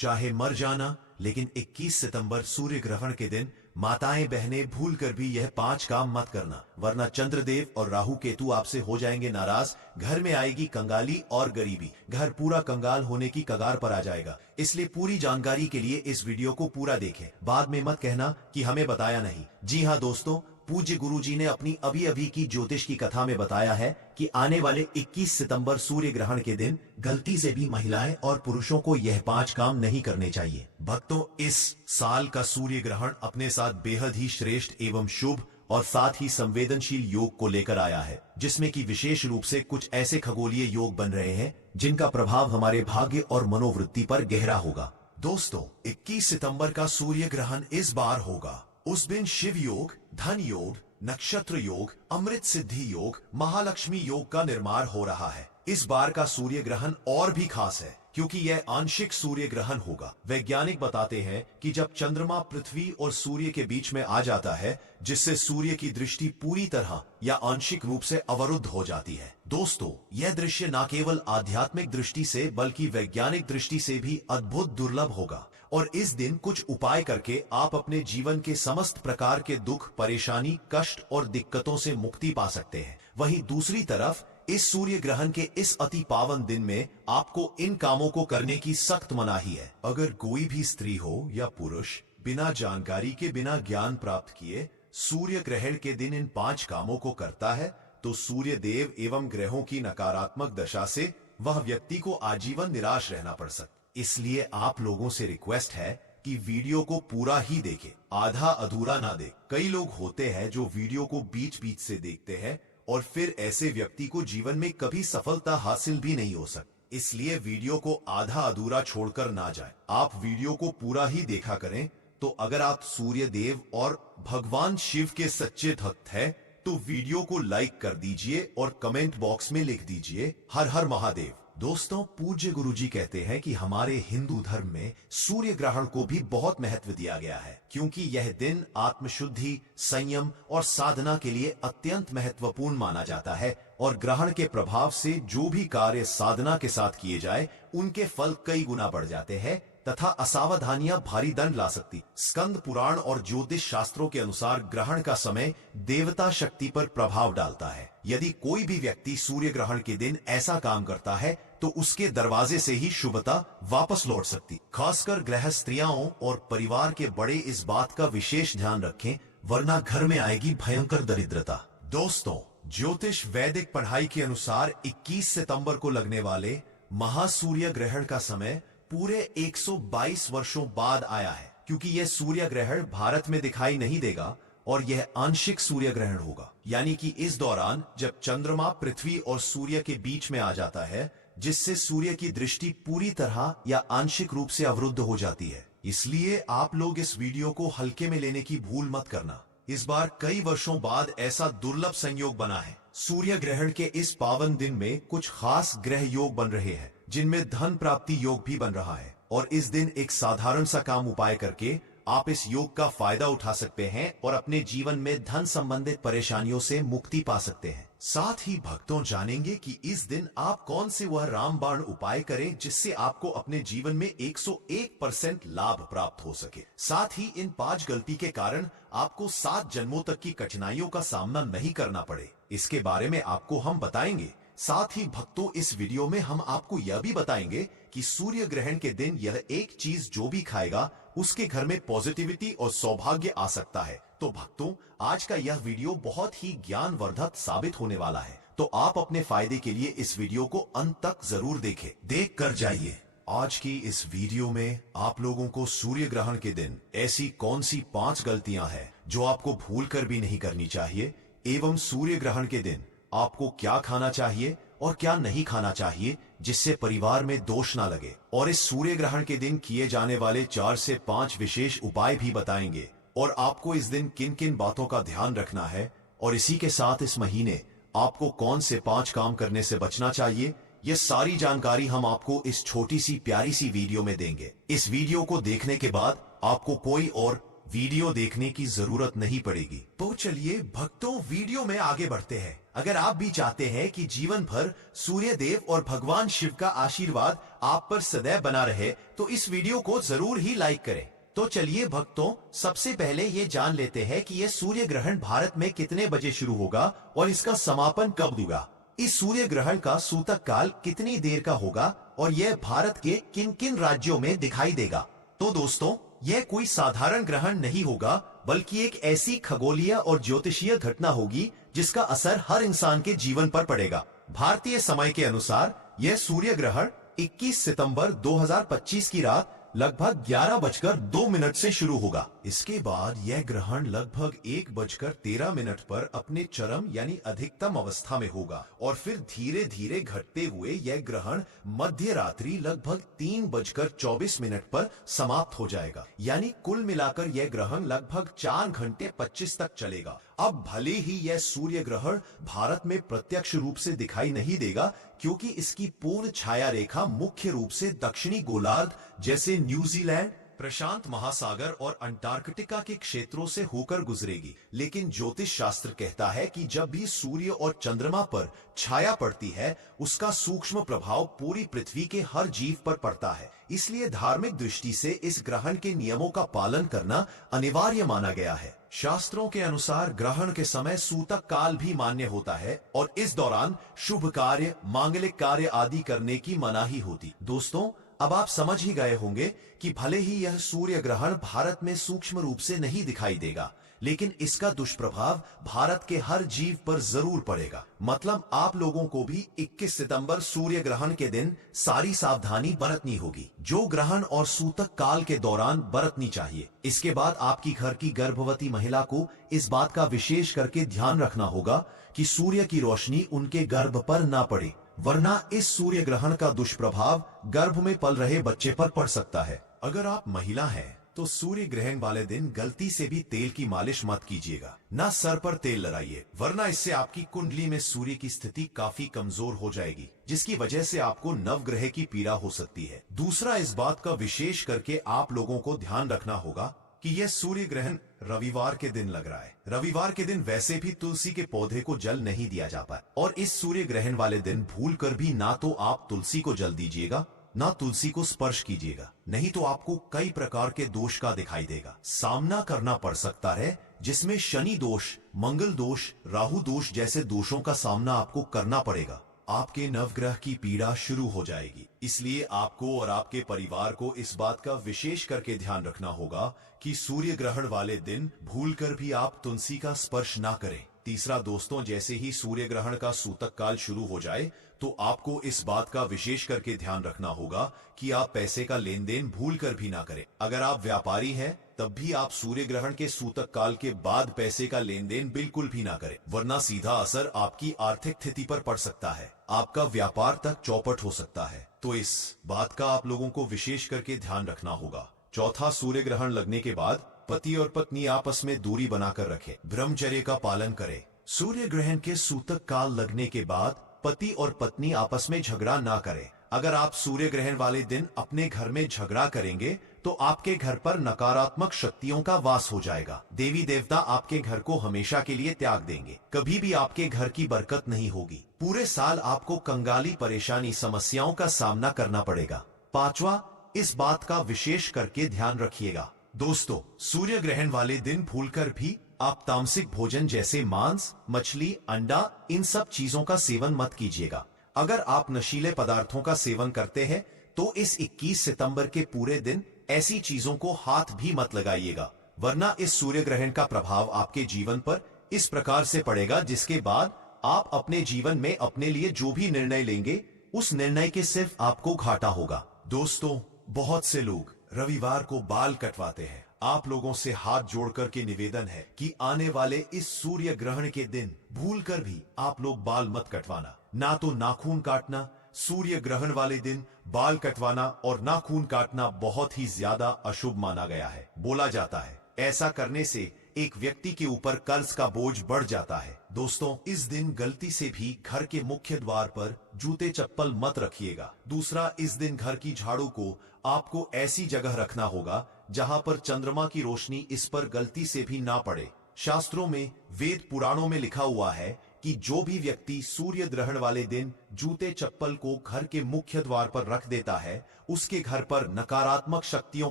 चाहे मर जाना, लेकिन 21 सितंबर सूर्य ग्रहण के दिन माताएं बहनें भूल कर भी यह 5 काम मत करना, वरना चंद्रदेव और राहु केतु आपसे हो जाएंगे नाराज। घर में आएगी कंगाली और गरीबी, घर पूरा कंगाल होने की कगार पर आ जाएगा। इसलिए पूरी जानकारी के लिए इस वीडियो को पूरा देखें, बाद में मत कहना कि हमें बताया नहीं। जी हाँ दोस्तों, पूज्य गुरुजी ने अपनी अभी अभी की ज्योतिष की कथा में बताया है कि आने वाले 21 सितंबर सूर्य ग्रहण के दिन गलती से भी महिलाएं और पुरुषों को यह 5 काम नहीं करने चाहिए। भक्तों, इस साल का सूर्य ग्रहण अपने साथ बेहद ही श्रेष्ठ एवं शुभ और साथ ही संवेदनशील योग को लेकर आया है, जिसमें कि विशेष रूप से कुछ ऐसे खगोलीय योग बन रहे हैं जिनका प्रभाव हमारे भाग्य और मनोवृत्ति पर गहरा होगा। दोस्तों, 21 सितंबर का सूर्य ग्रहण इस बार होगा। उस दिन शिव योग, धन योग, नक्षत्र योग, अमृत सिद्धि योग, महालक्ष्मी योग का निर्माण हो रहा है। इस बार का सूर्य ग्रहण और भी खास है क्योंकि यह आंशिक सूर्य ग्रहण होगा। वैज्ञानिक बताते हैं कि जब चंद्रमा पृथ्वी और सूर्य के बीच में आ जाता है, जिससे सूर्य की दृष्टि पूरी तरह या आंशिक रूप से अवरुद्ध हो जाती है। दोस्तों, यह दृश्य न केवल आध्यात्मिक दृष्टि से बल्कि वैज्ञानिक दृष्टि से भी अद्भुत दुर्लभ होगा और इस दिन कुछ उपाय करके आप अपने जीवन के समस्त प्रकार के दुख, परेशानी, कष्ट और दिक्कतों से मुक्ति पा सकते हैं। वहीं दूसरी तरफ इस सूर्य ग्रहण के इस अति पावन दिन में आपको इन कामों को करने की सख्त मनाही है। अगर कोई भी स्त्री हो या पुरुष बिना जानकारी के, बिना ज्ञान प्राप्त किए सूर्य ग्रहण के दिन इन 5 कामों को करता है तो सूर्य देव एवं ग्रहों की नकारात्मक दशा से वह व्यक्ति को आजीवन निराश रहना पड़ सकता। इसलिए आप लोगों से रिक्वेस्ट है कि वीडियो को पूरा ही देखें, आधा अधूरा ना देख। कई लोग होते हैं जो वीडियो को बीच बीच से देखते हैं और फिर ऐसे व्यक्ति को जीवन में कभी सफलता हासिल भी नहीं हो सकती। इसलिए वीडियो को आधा अधूरा छोड़कर ना जाए, आप वीडियो को पूरा ही देखा करें। तो अगर आप सूर्य देव और भगवान शिव के सच्चे भक्त हैं तो वीडियो को लाइक कर दीजिए और कमेंट बॉक्स में लिख दीजिए हर हर महादेव। दोस्तों, पूज्य गुरुजी कहते हैं कि हमारे हिंदू धर्म में सूर्य ग्रहण को भी बहुत महत्व दिया गया है क्योंकि यह दिन आत्मशुद्धि, संयम और साधना के लिए अत्यंत महत्वपूर्ण माना जाता है और ग्रहण के प्रभाव से जो भी कार्य साधना के साथ किए जाए उनके फल कई गुना बढ़ जाते हैं तथा असावधानियां भारी दंड ला सकती। स्कंद पुराण और ज्योतिष शास्त्रों के अनुसार ग्रहण का समय देवता शक्ति पर प्रभाव डालता है। यदि कोई भी व्यक्ति सूर्य ग्रहण के दिन ऐसा काम करता है तो उसके दरवाजे से ही शुभता वापस लौट सकती। खासकर गृहस्त्रियों और परिवार के बड़े इस बात का विशेष ध्यान रखें, वरना घर में आएगी भयंकर दरिद्रता। दोस्तों, ज्योतिष वैदिक पढ़ाई के अनुसार 21 सितंबर को लगने वाले महासूर्य ग्रहण का समय पूरे 122 वर्षों बाद आया है क्योंकि यह सूर्य ग्रहण भारत में दिखाई नहीं देगा और यह आंशिक सूर्य ग्रहण होगा। यानी कि इस दौरान जब चंद्रमा पृथ्वी और सूर्य के बीच में आ जाता है, जिससे सूर्य की दृष्टि पूरी तरह या आंशिक रूप से अवरुद्ध हो जाती है। इसलिए आप लोग इस वीडियो को हल्के में लेने की भूल मत करना। इस बार कई वर्षों बाद ऐसा दुर्लभ संयोग बना है। सूर्य ग्रहण के इस पावन दिन में कुछ खास ग्रह योग बन रहे हैं जिनमें धन प्राप्ति योग भी बन रहा है और इस दिन एक साधारण सा काम उपाय करके आप इस योग का फायदा उठा सकते हैं और अपने जीवन में धन संबंधित परेशानियों से मुक्ति पा सकते हैं। साथ ही भक्तों जानेंगे कि इस दिन आप कौन से वह रामबाण उपाय करें जिससे आपको अपने जीवन में 101% लाभ प्राप्त हो सके। साथ ही इन 5 गलती के कारण आपको 7 जन्मों तक की कठिनाइयों का सामना नहीं करना पड़े, इसके बारे में आपको हम बताएंगे। साथ ही भक्तों, इस वीडियो में हम आपको यह भी बताएंगे कि सूर्य ग्रहण के दिन यह एक चीज जो भी खाएगा उसके घर में पॉजिटिविटी और सौभाग्य आ सकता है। तो भक्तों, आज का यह वीडियो बहुत ही ज्ञानवर्धक साबित होने वाला है, तो आप अपने फायदे के लिए इस वीडियो को अंत तक जरूर देखें, देख कर जाइए। आज की इस वीडियो में आप लोगों को सूर्य ग्रहण के दिन ऐसी कौन सी 5 गलतियां हैं जो आपको भूल कर भी नहीं करनी चाहिए एवं सूर्य ग्रहण के दिन आपको क्या खाना चाहिए और क्या नहीं खाना चाहिए जिससे परिवार में दोष ना लगे, और इस सूर्य ग्रहण के दिन किए जाने वाले 4 से 5 विशेष उपाय भी बताएंगे और आपको इस दिन किन किन बातों का ध्यान रखना है और इसी के साथ इस महीने आपको कौन से 5 काम करने से बचना चाहिए, ये सारी जानकारी हम आपको इस छोटी सी प्यारी सी वीडियो में देंगे। इस वीडियो को देखने के बाद आपको कोई और वीडियो देखने की जरूरत नहीं पड़ेगी। तो चलिए भक्तों, वीडियो में आगे बढ़ते हैं। अगर आप भी चाहते हैं कि जीवन भर सूर्य देव और भगवान शिव का आशीर्वाद आप पर सदैव बना रहे, तो इस वीडियो को जरूर ही लाइक करें। तो चलिए भक्तों, सबसे पहले ये जान लेते हैं कि यह सूर्य ग्रहण भारत में कितने बजे शुरू होगा और इसका समापन कब होगा। इस सूर्य ग्रहण का सूतक काल कितनी देर का होगा और यह भारत के किन किन राज्यों में दिखाई देगा। तो दोस्तों, यह कोई साधारण ग्रहण नहीं होगा, बल्कि एक ऐसी खगोलीय और ज्योतिषीय घटना होगी जिसका असर हर इंसान के जीवन पर पड़ेगा। भारतीय समय के अनुसार यह सूर्य ग्रहण 21 सितंबर 2025 की रात लगभग 11:02 से शुरू होगा। इसके बाद यह ग्रहण लगभग 1:13 पर अपने चरम यानी अधिकतम अवस्था में होगा और फिर धीरे धीरे घटते हुए यह ग्रहण मध्य रात्रि लगभग 3:24 पर समाप्त हो जाएगा। यानी कुल मिलाकर यह ग्रहण लगभग 4 घंटे 25 तक चलेगा। अब भले ही यह सूर्य ग्रहण भारत में प्रत्यक्ष रूप से दिखाई नहीं देगा, क्योंकि इसकी पूर्ण छाया रेखा मुख्य रूप से दक्षिणी गोलार्ध जैसे न्यूजीलैंड, प्रशांत महासागर और अंटार्कटिका के क्षेत्रों से होकर गुजरेगी। लेकिन ज्योतिष शास्त्र कहता है कि जब भी सूर्य और चंद्रमा पर छाया पड़ती है, उसका सूक्ष्म प्रभाव पूरी पृथ्वी के हर जीव पर पड़ता है। इसलिए धार्मिक दृष्टि से इस ग्रहण के नियमों का पालन करना अनिवार्य माना गया है। शास्त्रों के अनुसार ग्रहण के समय सूतक काल भी मान्य होता है और इस दौरान शुभ कार्य, मांगलिक कार्य आदि करने की मनाही होती। दोस्तों, अब आप समझ ही गए होंगे कि भले ही यह सूर्य ग्रहण भारत में सूक्ष्म रूप से नहीं दिखाई देगा, लेकिन इसका दुष्प्रभाव भारत के हर जीव पर जरूर पड़ेगा। मतलब आप लोगों को भी 21 सितंबर सूर्य ग्रहण के दिन सारी सावधानी बरतनी होगी, जो ग्रहण और सूतक काल के दौरान बरतनी चाहिए। इसके बाद आपकी घर की गर्भवती महिला को इस बात का विशेष करके ध्यान रखना होगा कि सूर्य की रोशनी उनके गर्भ पर ना पड़े, वरना इस सूर्य ग्रहण का दुष्प्रभाव गर्भ में पल रहे बच्चे पर पड़ सकता है। अगर आप महिला हैं तो सूर्य ग्रहण वाले दिन गलती से भी तेल की मालिश मत कीजिएगा, ना सर पर तेल लगाइए, वरना इससे आपकी कुंडली में सूर्य की स्थिति काफी कमजोर हो जाएगी, जिसकी वजह से आपको नवग्रह की पीड़ा हो सकती है। दूसरा, इस बात का विशेष करके आप लोगों को ध्यान रखना होगा कि यह सूर्य ग्रहण रविवार के दिन लग रहा है। रविवार के दिन वैसे भी तुलसी के पौधे को जल नहीं दिया जाता और इस सूर्य ग्रहण वाले दिन भूलकर भी ना तो आप तुलसी को जल दीजिएगा, ना तुलसी को स्पर्श कीजिएगा, नहीं तो आपको कई प्रकार के दोष का दिखाई देगा सामना करना पड़ सकता है, जिसमें शनि दोष, मंगल दोष, राहु दोष जैसे दोषों का सामना आपको करना पड़ेगा। आपके नवग्रह की पीड़ा शुरू हो जाएगी। इसलिए आपको और आपके परिवार को इस बात का विशेष करके ध्यान रखना होगा कि सूर्य ग्रहण वाले दिन भूलकर भी आप तुलसी का स्पर्श ना करें। तीसरा दोस्तों, जैसे ही सूर्य ग्रहण का सूतक काल शुरू हो जाए, तो आपको इस बात का विशेष करके ध्यान रखना होगा कि आप पैसे का लेन देन भूल कर भी ना करें। अगर आप व्यापारी हैं, तब भी आप सूर्य ग्रहण के सूतक काल के बाद पैसे का लेन देन बिल्कुल भी ना करें, वरना सीधा असर आपकी आर्थिक स्थिति पर पड़ सकता है, आपका व्यापार तक चौपट हो सकता है। तो इस बात का आप लोगों को विशेष करके ध्यान रखना होगा। चौथा, सूर्य ग्रहण लगने के बाद पति और पत्नी आपस में दूरी बनाकर रखें, ब्रह्मचर्य का पालन करें। सूर्य ग्रहण के सूतक काल लगने के बाद पति और पत्नी आपस में झगड़ा ना करें। अगर आप सूर्य ग्रहण वाले दिन अपने घर में झगड़ा करेंगे तो आपके घर पर नकारात्मक शक्तियों का वास हो जाएगा। देवी देवता आपके घर को हमेशा के लिए त्याग देंगे, कभी भी आपके घर की बरकत नहीं होगी। पूरे साल आपको कंगाली, परेशानी, समस्याओं का सामना करना पड़ेगा। पांचवा, इस बात का विशेष करके ध्यान रखिएगा दोस्तों, सूर्य ग्रहण वाले दिन भूलकर भी आप तामसिक भोजन जैसे मांस, मछली, अंडा, इन सब चीजों का सेवन मत कीजिएगा। अगर आप नशीले पदार्थों का सेवन करते हैं तो इस 21 सितंबर के पूरे दिन ऐसी चीजों को हाथ भी मत लगाइएगा, वरना इस सूर्य ग्रहण का प्रभाव आपके जीवन पर इस प्रकार से पड़ेगा, जिसके बाद आप अपने जीवन में अपने लिए जो भी निर्णय लेंगे, उस निर्णय के सिर्फ आपको घाटा होगा। दोस्तों, बहुत से लोग रविवार को बाल कटवाते हैं। आप लोगों से हाथ जोड़कर के निवेदन है कि आने वाले इस सूर्य ग्रहण के दिन भूलकर भी आप लोग बाल मत कटवाना, ना तो नाखून काटना। सूर्य ग्रहण वाले दिन बाल कटवाना और नाखून काटना बहुत ही ज्यादा अशुभ माना गया है। बोला जाता है ऐसा करने से एक व्यक्ति के ऊपर कर्ज का बोझ बढ़ जाता है। दोस्तों, इस दिन गलती से भी घर के मुख्य द्वार पर जूते चप्पल मत रखिएगा। दूसरा, इस दिन घर की झाड़ू को आपको ऐसी जगह रखना होगा जहां पर चंद्रमा की रोशनी इस पर गलती से भी ना पड़े। शास्त्रों में, वेद पुराणों में लिखा हुआ है कि जो भी व्यक्ति सूर्य ग्रहण वाले दिन जूते चप्पल को घर के मुख्य द्वार पर रख देता है, उसके घर पर नकारात्मक शक्तियों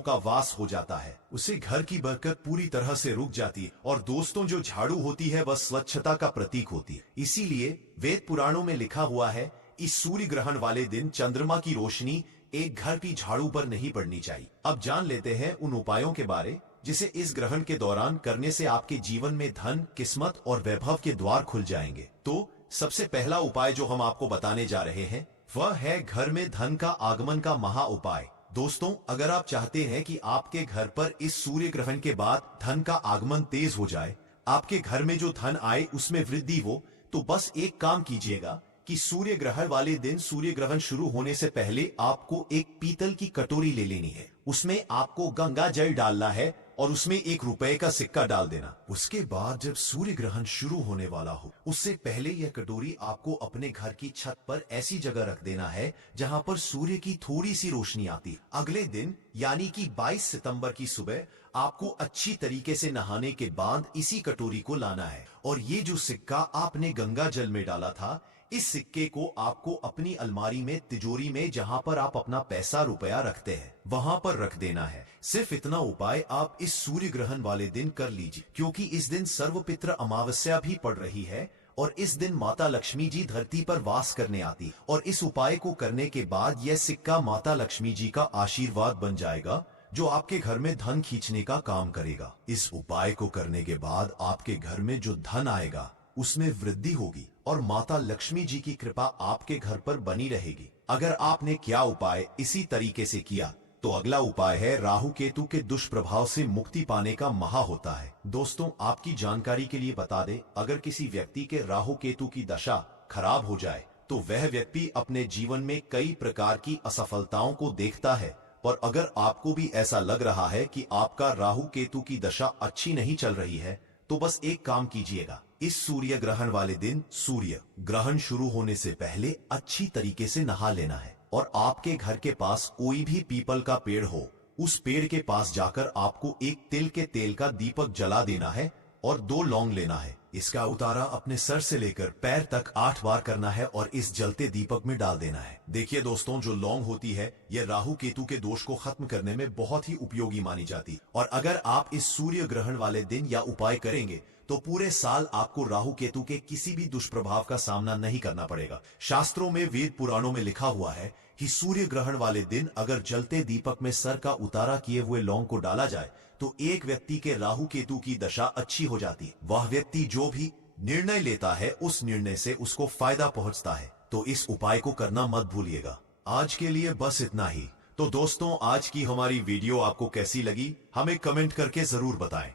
का वास हो जाता है, उसे घर की बरकत पूरी तरह से रुक जाती है। और दोस्तों, जो झाड़ू होती है वह स्वच्छता का प्रतीक होती है। इसीलिए वेद पुराणों में लिखा हुआ है, इस सूर्य ग्रहण वाले दिन चंद्रमा की रोशनी एक घर की झाड़ू पर नहीं पड़नी चाहिए। अब जान लेते हैं उन उपायों के बारे जिसे इस ग्रहण के दौरान करने से आपके जीवन में धन, किस्मत और वैभव के द्वार खुल जाएंगे। तो सबसे पहला उपाय जो हम आपको बताने जा रहे हैं वह है घर में धन का आगमन का महा उपाय। दोस्तों, अगर आप चाहते हैं कि आपके घर पर इस सूर्य ग्रहण के बाद धन का आगमन तेज हो जाए, आपके घर में जो धन आए उसमें वृद्धि हो, तो बस एक काम कीजिएगा कि सूर्य ग्रहण वाले दिन सूर्य ग्रहण शुरू होने से पहले आपको एक पीतल की कटोरी ले लेनी है। उसमें आपको गंगा जल डालना है और उसमें ₹1 का सिक्का डाल देना। उसके बाद जब सूर्य ग्रहण शुरू होने वाला हो, उससे पहले यह कटोरी आपको अपने घर की छत पर ऐसी जगह रख देना है जहां पर सूर्य की थोड़ी सी रोशनी आती। अगले दिन यानी कि 22 सितंबर की सुबह आपको अच्छी तरीके से नहाने के बाद इसी कटोरी को लाना है और ये जो सिक्का आपने गंगा जल में डाला था, इस सिक्के को आपको अपनी अलमारी में, तिजोरी में, जहां पर आप अपना पैसा रुपया रखते हैं, वहां पर रख देना है। सिर्फ इतना उपाय आप इस सूर्य ग्रहण वाले दिन कर लीजिए, क्योंकि इस दिन सर्वपित्र अमावस्या भी पड़ रही है और इस दिन माता लक्ष्मी जी धरती पर वास करने आती। और इस उपाय को करने के बाद यह सिक्का माता लक्ष्मी जी का आशीर्वाद बन जाएगा, जो आपके घर में धन खींचने का काम करेगा। इस उपाय को करने के बाद आपके घर में जो धन आएगा उसमें वृद्धि होगी और माता लक्ष्मी जी की कृपा आपके घर पर बनी रहेगी। अगर आपने क्या उपाय इसी तरीके से किया, तो अगला उपाय है राहु केतु के दुष्प्रभाव से मुक्ति पाने का महा होता है। दोस्तों, आपकी जानकारी के लिए बता दें, अगर किसी व्यक्ति के राहु केतु की दशा खराब हो जाए तो वह व्यक्ति अपने जीवन में कई प्रकार की असफलताओं को देखता है। पर अगर आपको भी ऐसा लग रहा है कि आपका राहु केतु की दशा अच्छी नहीं चल रही है, तो बस एक काम कीजिएगा, इस सूर्य ग्रहण वाले दिन सूर्य ग्रहण शुरू होने से पहले अच्छी तरीके से नहा लेना है और आपके घर के पास कोई भी पीपल का पेड़ हो, उस पेड़ के पास जाकर आपको एक तिल के तेल का दीपक जला देना है और 2 लौंग लेना है। इसका उतारा अपने सर से लेकर पैर तक 8 बार करना है और इस जलते दीपक में डाल देना है। देखिए दोस्तों, जो लौंग होती है यह राहु केतु के दोष को खत्म करने में बहुत ही उपयोगी मानी जाती, और अगर आप इस सूर्य ग्रहण वाले दिन यह उपाय करेंगे तो पूरे साल आपको राहु केतु के किसी भी दुष्प्रभाव का सामना नहीं करना पड़ेगा। शास्त्रों में, वेद पुराणों में लिखा हुआ है कि सूर्य ग्रहण वाले दिन अगर जलते दीपक में सर का उतारा किए हुए लौंग को डाला जाए तो एक व्यक्ति के राहु केतु की दशा अच्छी हो जाती है। वह व्यक्ति जो भी निर्णय लेता है उस निर्णय से उसको फायदा पहुंचता है। तो इस उपाय को करना मत भूलिएगा। आज के लिए बस इतना ही। तो दोस्तों, आज की हमारी वीडियो आपको कैसी लगी हमें कमेंट करके जरूर बताएं।